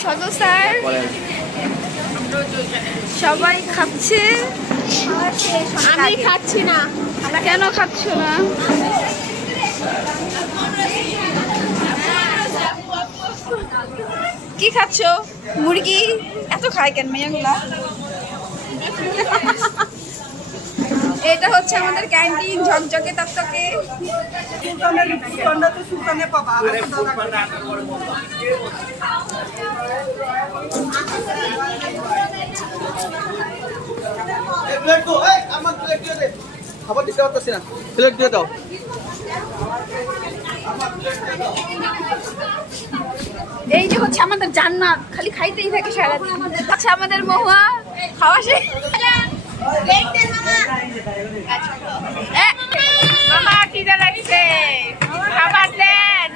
সদর স্যার সবাই খাচ্ছে, আমি খাচ্ছি না। কেন খাচ্ছ না? কি খাচ্ছ? মুরগি? এত খায় কেন মেয়েগুলা? এটা হচ্ছে আমাদের ক্যান্টিন, ঝকঝকে তকতকে। খাবার দিতে পারতেছি না, প্লেট দিয়ে দাও। এই যে হচ্ছে আমাদের জান্নাত, খালি খাইতেই থাকে সারাদিন। আচ্ছা আমাদের মহুয়া খাওয়া শেষ। মামা খিদে লাগছে, খাবার দেন।